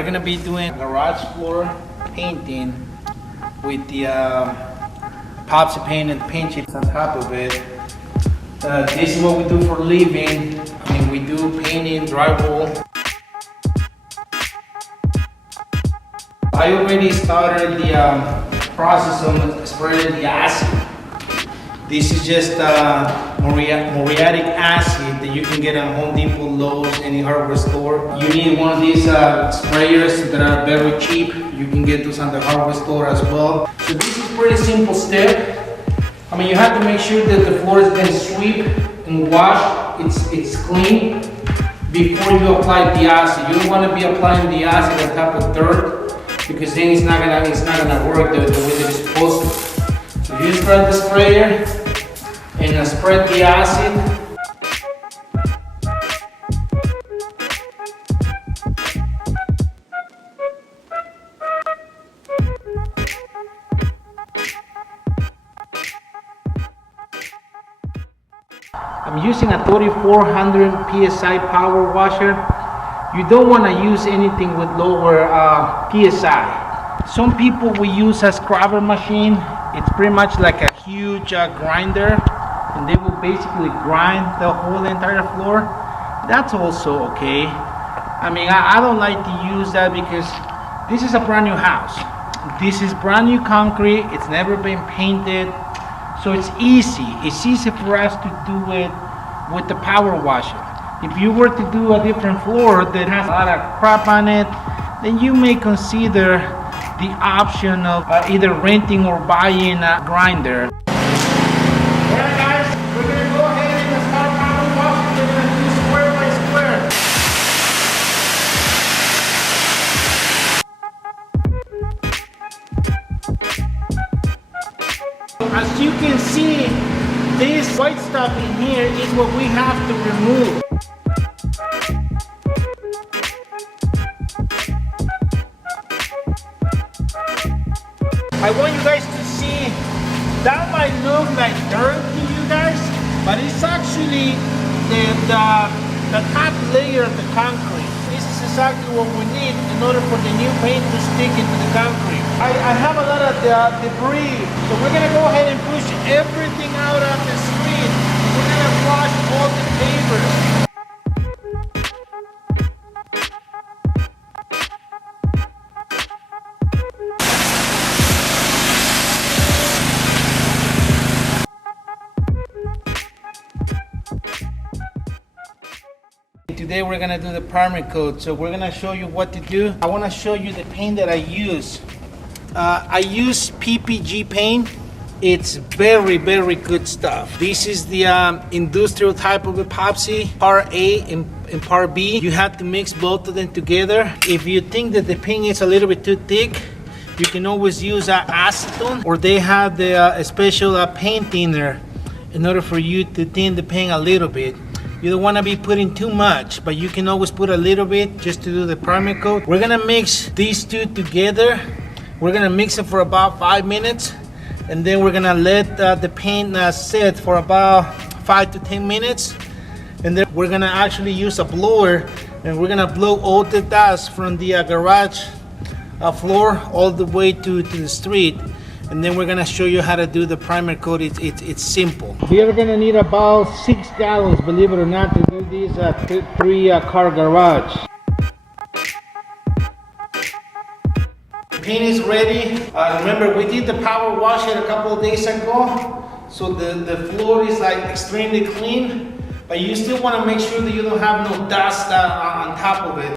We're gonna be doing garage floor painting with the epoxy paint and paint chips on top of it. This is what we do for living. I mean, we do painting, drywall. I already started the process of spreading the acid. This is just muriatic acid that you can get at Home Depot, Lowe's, any hardware store. You need one of these sprayers that are very cheap. You can get those on the hardware store as well. So this is a pretty simple step. I mean, you have to make sure that the floor has been swept and washed. It's clean before you apply the acid. You don't want to be applying the acid on top of dirt, because then it's not gonna work the way that it's supposed to. So you start the sprayer and spread the acid. I'm using a 3400 psi power washer. You don't want to use anything with lower psi. Some people will use a scrubber machine. It's pretty much like a huge grinder, and they will basically grind the whole entire floor. That's also okay. I mean, I don't like to use that because this is a brand new house. This is brand new concrete. It's never been painted, so it's easy. It's easy for us to do it with the power washer. If you were to do a different floor that has a lot of crap on it, then you may consider the option of either renting or buying a grinder. Alright guys, we're going to go ahead and start power washing. We're going to do square by square. As you can see, this white stuff in here is what we have to remove. I want you guys to see, that might look like dirt to you guys, but it's actually the top layer of the concrete. This is exactly what we need in order for the new paint to stick into the concrete. I have a lot of debris, so we're going to go ahead and push everything out of the street. We're going to wash all the pavers. Today we're gonna do the primer coat, so we're gonna show you what to do. I want to show you the paint that I use. I use PPG paint. It's very good stuff. This is the industrial type of epoxy, part A and part B. You have to mix both of them together. If you think that the paint is a little bit too thick, you can always use acetone, or they have the special paint thinner in order for you to thin the paint a little bit. You don't want to be putting too much, but you can always put a little bit just to do the primer coat. We're gonna mix these two together. We're gonna mix it for about 5 minutes, and then we're gonna let the paint sit for about 5 to 10 minutes. And then we're gonna actually use a blower, and we're gonna blow all the dust from the garage floor all the way to the street. And then we're gonna show you how to do the primer coat. It's simple. We are gonna need about 6 gallons, believe it or not, to do this 3-car garage. The paint is ready. Remember, we did the power wash it a couple of days ago, so the floor is like extremely clean, but you still want to make sure that you don't have no dust on top of it.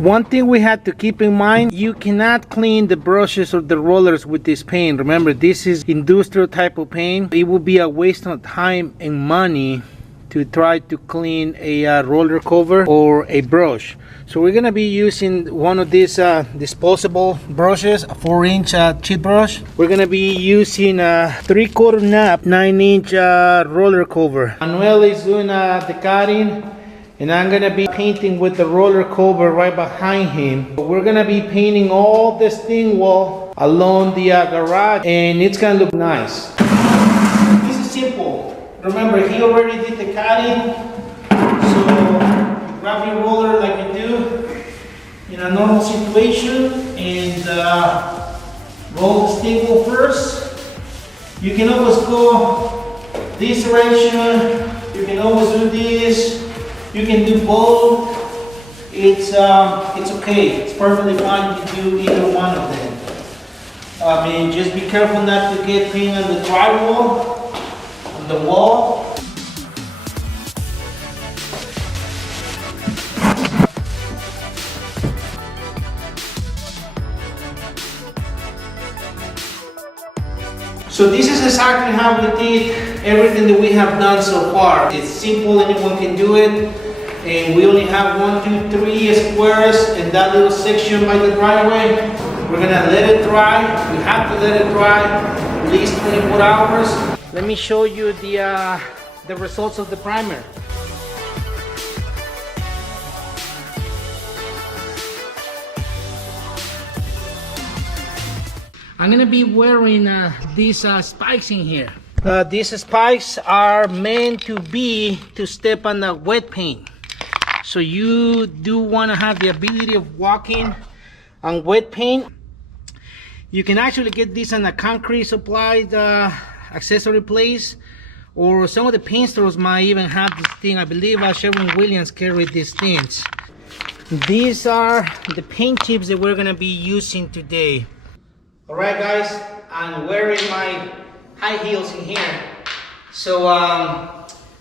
One thing we had to keep in mind, you cannot clean the brushes or the rollers with this paint. Remember, this is industrial type of paint. It would be a waste of time and money to try to clean a roller cover or a brush. So we're gonna be using one of these disposable brushes, a 4-inch chip brush. We're gonna be using a 3/4 nap 9-inch roller cover. Manuel is doing the cutting, and I'm gonna be painting with the roller cover right behind him. We're gonna be painting all the sting wall along the garage, and it's gonna look nice. This is simple. Remember, he already did the cutting, so grab your roller like you do in a normal situation and roll the staple first. You can always go this direction, you can always do this, you can do both. It's okay, it's perfectly fine to do either one of them. I mean, just be careful not to get paint on the drywall, on the wall. So this is exactly how we did everything that we have done so far. It's simple, anyone can do it. And we only have 1, 2, 3 squares in that little section by the driveway. We're gonna let it dry. We have to let it dry at least 24 hours. Let me show you the results of the primer. I'm gonna be wearing these spikes in here. These spikes are meant to step on the wet paint. So you do wanna have the ability of walking on wet paint. You can actually get this on a concrete supplied accessory place, or some of the paint stores might even have this thing. I believe Sherwin-Williams carried these things. These are the paint chips that we're gonna be using today. All right, guys, I'm wearing my high heels in here. So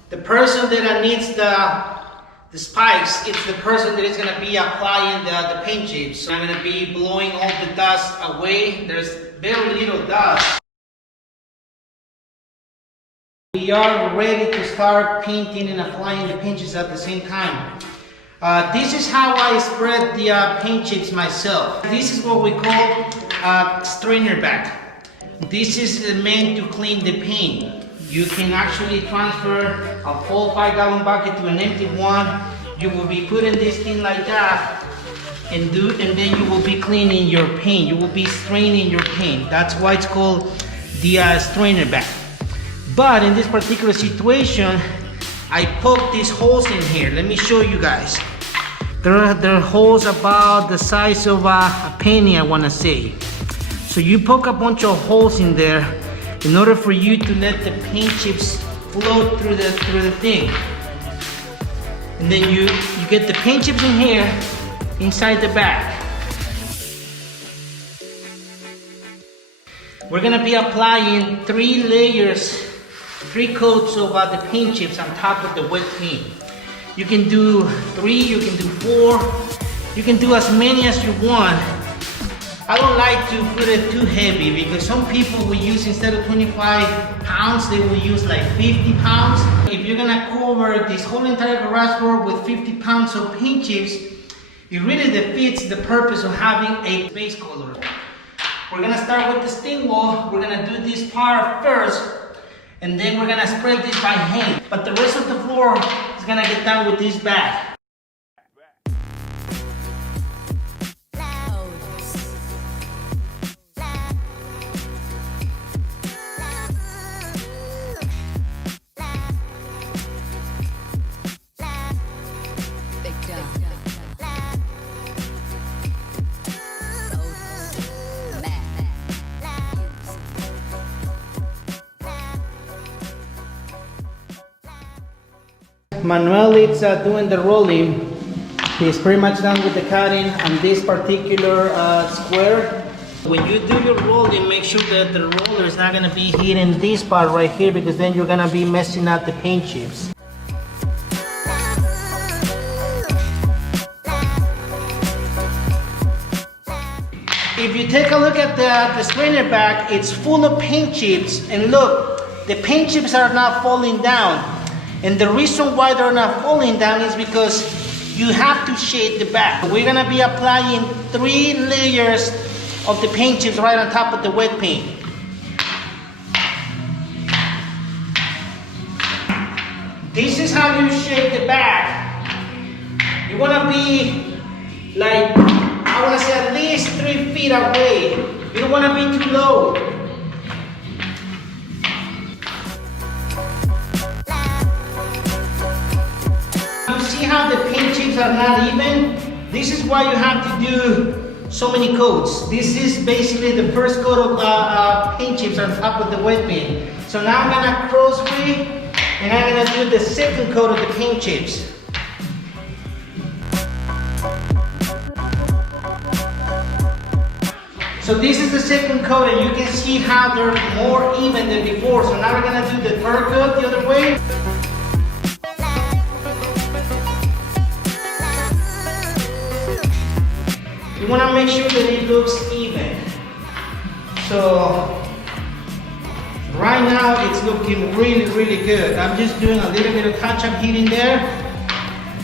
the person that needs the spikes, it's the person that is gonna be applying the paint chips. So I'm gonna be blowing all the dust away. There's very little dust. We are ready to start painting and applying the paint chips at the same time. This is how I spread the paint chips myself. This is what we call strainer bag. This is meant to clean the paint. You can actually transfer a full 5-gallon bucket to an empty one. You will be putting this thing like that, and then you will be cleaning your paint. You will be straining your paint. That's why it's called the strainer bag. But in this particular situation, I poked these holes in here. Let me show you guys. There are holes about the size of a penny, I want to say. So you poke a bunch of holes in there in order for you to let the paint chips float through the thing. And then you get the paint chips in here inside the bag. We're gonna be applying 3 layers, 3 coats of the paint chips on top of the wet paint. You can do 3, you can do 4, you can do as many as you want. I don't like to put it too heavy because some people will use, instead of 25 pounds, they will use like 50 pounds. If you're gonna cover this whole entire garage door with 50 pounds of paint chips, it really defeats the purpose of having a base color. We're gonna start with the stain wall. We're gonna do this part first, and then we're gonna spread this by hand. But the rest of the floor is gonna get done with this bag. Manuel is doing the rolling. He's pretty much done with the cutting on this particular square. When you do your rolling, make sure that the roller is not going to be hitting this part right here, because then you're going to be messing up the paint chips. If you take a look at the strainer bag, it's full of paint chips, and look, the paint chips are not falling down. And the reason why they're not falling down is because you have to shade the bag. We're gonna be applying 3 layers of the paint chips right on top of the wet paint. This is how you shade the bag. You wanna be like, I wanna say at least 3 feet away You don't want to be too low. You see how the paint chips are not even? This is why you have to do so many coats. This is basically the first coat of paint chips on top of the wet paint. So now I'm gonna cross breed and I'm gonna do the second coat of the paint chips. So this is the second coat and you can see how they're more even than before. So now we're gonna do the third coat the other way. You wanna make sure that it looks even. So right now it's looking really, really good. I'm just doing a little bit of touch-up heat in there.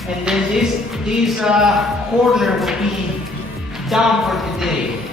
And then this corner will be done for today.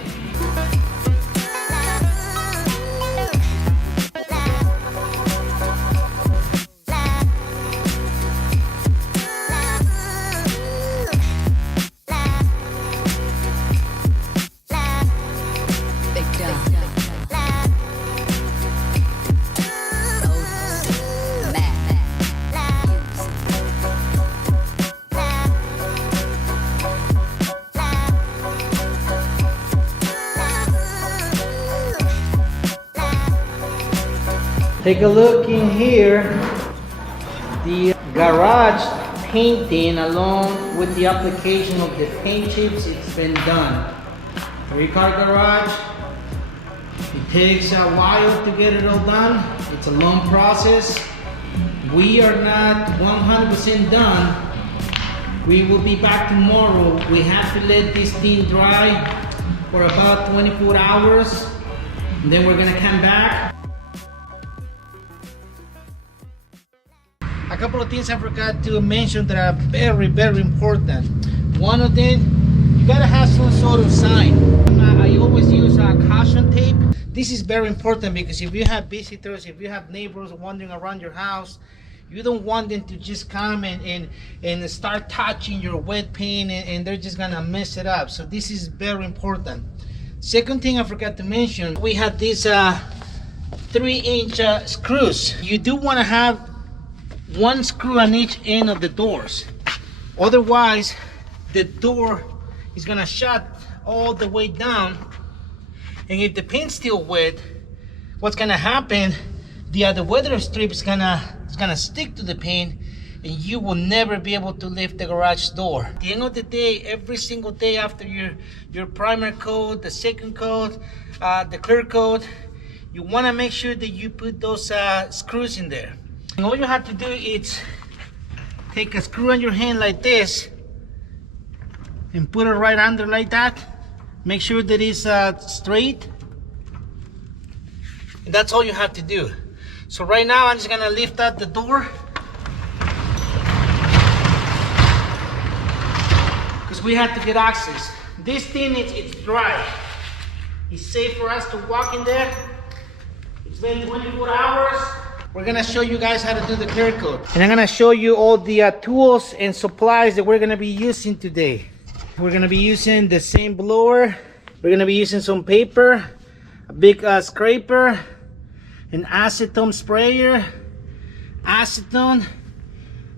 Take a look in here, the garage painting along with the application of the paint chips, it's been done. 3-car garage, it takes a while to get it all done. It's a long process. We are not 100% done. We will be back tomorrow. We have to let this thing dry for about 24 hours. And then we're gonna come back. A couple of things I forgot to mention that are very, very important. One of them, you gotta have some sort of sign. I always use a caution tape. This is very important because if you have visitors, if you have neighbors wandering around your house, you don't want them to just come and start touching your wet paint and they're just gonna mess it up. So this is very important. Second thing I forgot to mention, we have these 3-inch screws. You do wanna have one screw on each end of the doors. Otherwise, the door is gonna shut all the way down. And if the paint's still wet, what's gonna happen, the weather strip is gonna stick to the paint and you will never be able to lift the garage door. At the end of the day, every single day after your primer coat, the second coat, the clear coat, you wanna make sure that you put those screws in there. And all you have to do is take a screw on your hand like this and put it right under like that. Make sure that it's straight. And that's all you have to do. So right now I'm just gonna lift up the door because we have to get access. This thing, it's dry. It's safe for us to walk in there. It's been 24 hours. We're gonna show you guys how to do the clear coat. And I'm gonna show you all the tools and supplies that we're gonna be using today. We're gonna be using the same blower. We're gonna be using some paper, a big scraper, an acetone sprayer, acetone,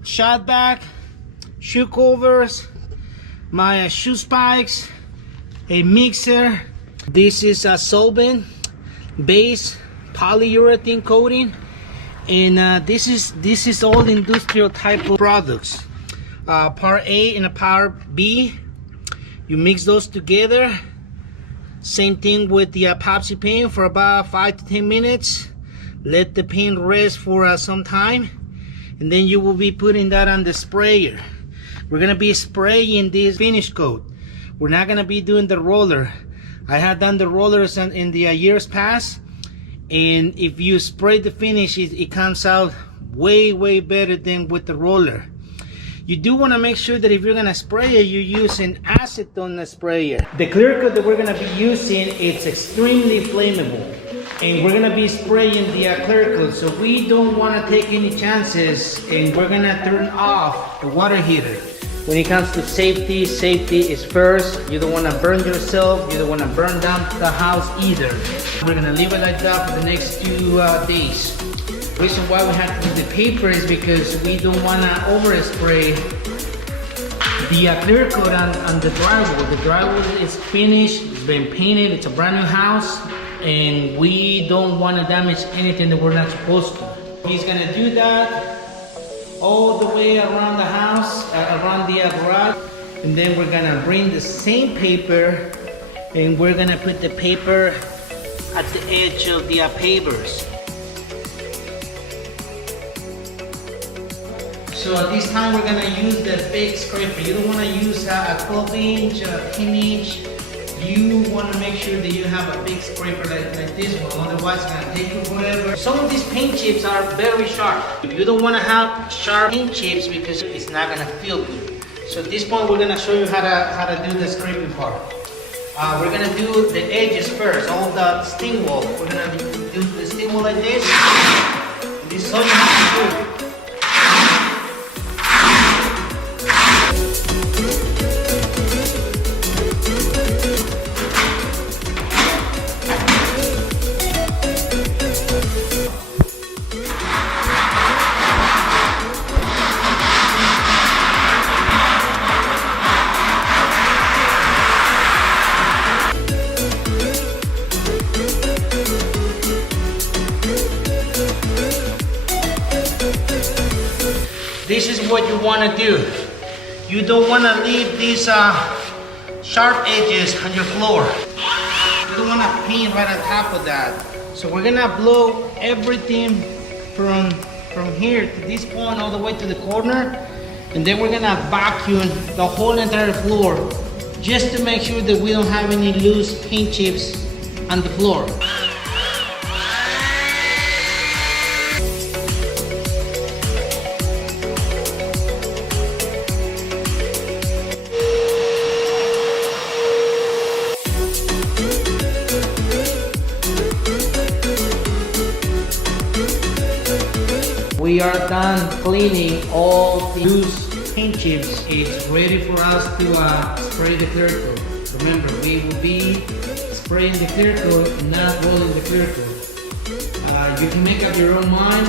shot bag, shoe covers, my shoe spikes, a mixer. This is a solvent base polyurethane coating. And this is all industrial type of products. Part A and a part B, you mix those together. Same thing with the epoxy paint for about 5 to 10 minutes. Let the paint rest for some time, and then you will be putting that on the sprayer. We're gonna be spraying this finish coat. We're not gonna be doing the roller. I have done the rollers in the years past. And if you spray the finish, it comes out way better than with the roller. You do want to make sure that if you're going to spray it, you use an acetone sprayer. The clear coat that we're going to be using, it's extremely flammable. And we're going to be spraying the clear coat, so we don't want to take any chances, and we're going to turn off the water heater. When it comes to safety, safety is first. You don't want to burn yourself. You don't want to burn down the house either. We're going to leave it like that for the next 2 days. The reason why we have to do the paper is because we don't want to overspray the clear coat on the drywall. The drywall is finished, it's been painted, it's a brand new house, and we don't want to damage anything that we're not supposed to. He's going to do that all the way around the house, around the garage, and then we're gonna bring the same paper and we're gonna put the paper at the edge of the pavers. So at this time we're gonna use the big scraper. You don't want to use a 12-inch, a 10-inch. You want to make sure that you have a big scraper like this one, otherwise it's going to take you forever. Some of these paint chips are very sharp. You don't want to have sharp paint chips because it's not going to feel good. So at this point we're going to show you how to do the scraping part. We're going to do the edges first, all the stain wall. We're going to do the stain wall like this. This is all you have to do. This is what you want to do. You don't want to leave these sharp edges on your floor. You don't want to paint right on top of that. So we're gonna blow everything from here to this point all the way to the corner, and then we're gonna vacuum the whole entire floor just to make sure that we don't have any loose paint chips on the floor. We are done cleaning all the loose paint chips. It's ready for us to spray the clear coat. Remember, we will be spraying the clear coat, not rolling the clear coat. You can make up your own mind,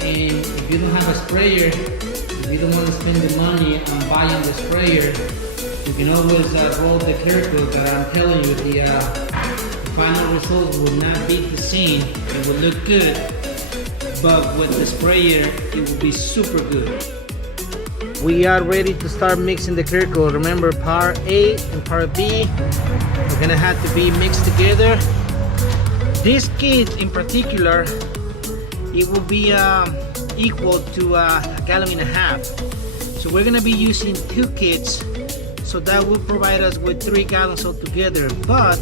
and if you don't have a sprayer, if you don't want to spend the money on buying the sprayer, you can always roll the clear coat, but I'm telling you, the final result will not be the same. It will look good, but with the sprayer, it will be super good. We are ready to start mixing the clear coat. Remember, part A and part B are gonna have to be mixed together. This kit in particular, it will be equal to a gallon and a half. So we're gonna be using 2 kits, so that will provide us with 3 gallons altogether. But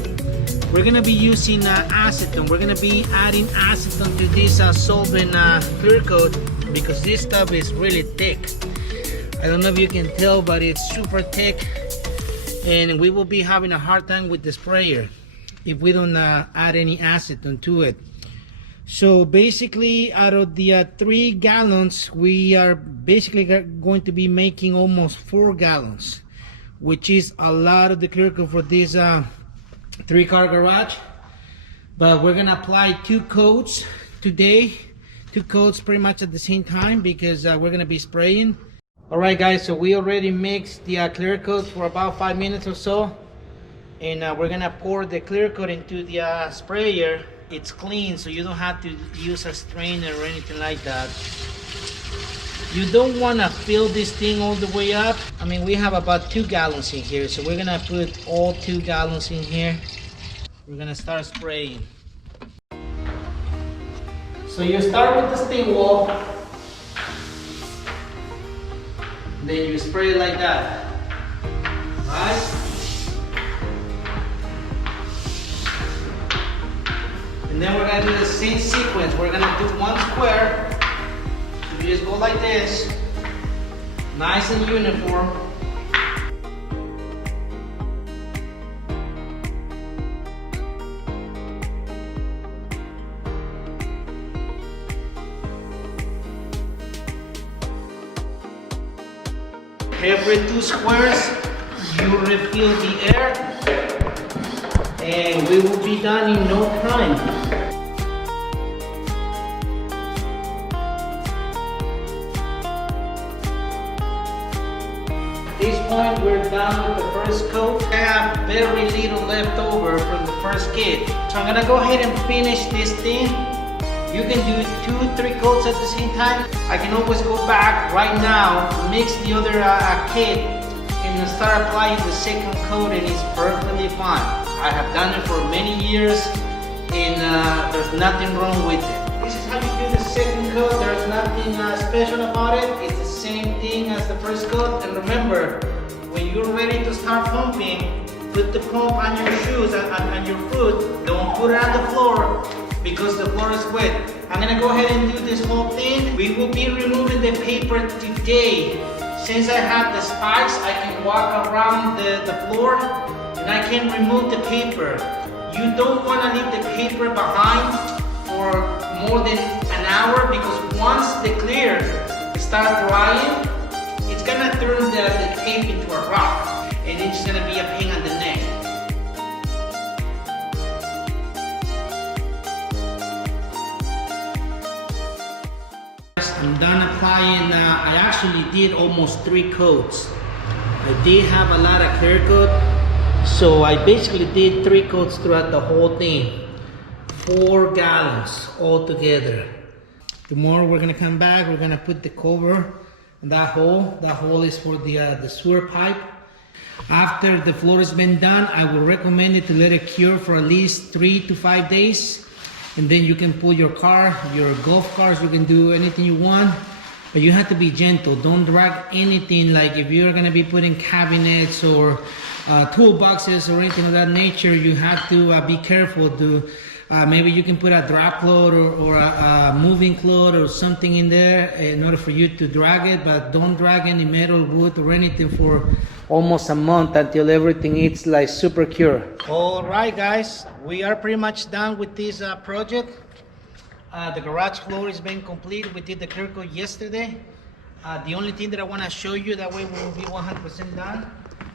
we're gonna be using acetone. We're gonna be adding acetone to this solvent clear coat because this stuff is really thick. I don't know if you can tell, but it's super thick, and we will be having a hard time with the sprayer if we don't add any acetone to it. So basically, out of the 3 gallons, we are basically going to be making almost 4 gallons, which is a lot of the clear coat for this 3-car garage. But we're gonna apply 2 coats today, 2 coats pretty much at the same time, because we're gonna be spraying. All right guys, so we already mixed the clear coat for about 5 minutes or so, and we're gonna pour the clear coat into the sprayer. It's clean, so you don't have to use a strainer or anything like that. You don't want to fill this thing all the way up. I mean, we have about 2 gallons in here, so we're gonna put all 2 gallons in here. We're gonna start spraying. So you start with the stain wall, then you spray it like that, right? And then we're gonna do the same sequence. We're gonna do 1 square. You just go like this, nice and uniform. Every 2 squares, you refill the air, and we will be done in no time. At this point, we're done with the first coat. I have very little left over from the first kit. So I'm gonna go ahead and finish this thing. You can do 2-3 coats at the same time. I can always go back right now, mix the other kit, and start applying the second coat, and it's perfectly fine. I have done it for many years, and there's nothing wrong with it. This is how you do the second coat. There's nothing special about it. It's the same thing as the first coat. And remember, when you're ready to start pumping, put the pump on your shoes and on your foot. Don't put it on the floor, because the floor is wet. I'm gonna go ahead and do this whole thing. We will be removing the paper today. Since I have the spikes, I can walk around the floor and I can remove the paper. You don't wanna leave the paper behind for more than an hour, because once the clear starts drying, it's gonna turn the tape into a rock, and it's gonna be a pain on the neck. I'm done applying. I actually did almost 3 coats. I did have a lot of clear coat, so I basically did 3 coats throughout the whole thing. 4 gallons altogether. Tomorrow we're gonna come back. We're gonna put the cover in that hole. That hole is for the sewer pipe. After the floor has been done, I will recommend it to let it cure for at least 3 to 5 days. And then you can pull your car, your golf cars, you can do anything you want, but you have to be gentle. Don't drag anything. Like if you're gonna be putting cabinets or toolboxes or anything of that nature, you have to be careful to, maybe you can put a drop load or a moving cloth or something in there in order for you to drag it, but don't drag any metal, wood or anything for almost a month until everything is like super cure. All right guys, we are pretty much done with this project. The garage floor has been completed. We did the clear coat yesterday. The only thing that I want to show you, that way we will be 100% done.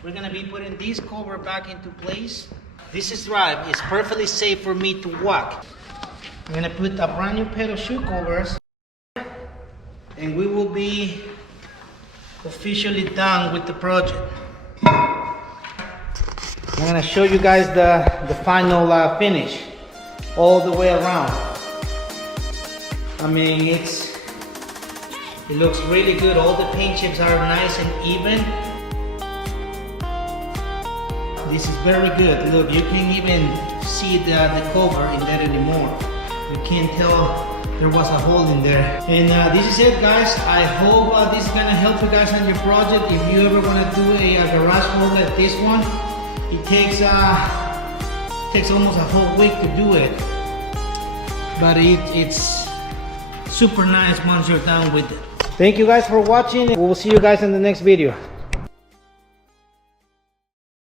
We're going to be putting this cover back into place. This is right. It's perfectly safe for me to walk. I'm going to put a brand new pair of shoe covers, and we will be officially done with the project. I'm going to show you guys the final finish all the way around. I mean, it looks really good. All the paint chips are nice and even. This is very good. Look, you can even see the cover in there anymore. You can't tell there was a hole in there. And this is it guys. I hope this is gonna help you guys on your project. If you ever wanna do a garage floor like this one, it takes almost a whole week to do it. But it's super nice once you're done with it. Thank you guys for watching. We will see you guys in the next video.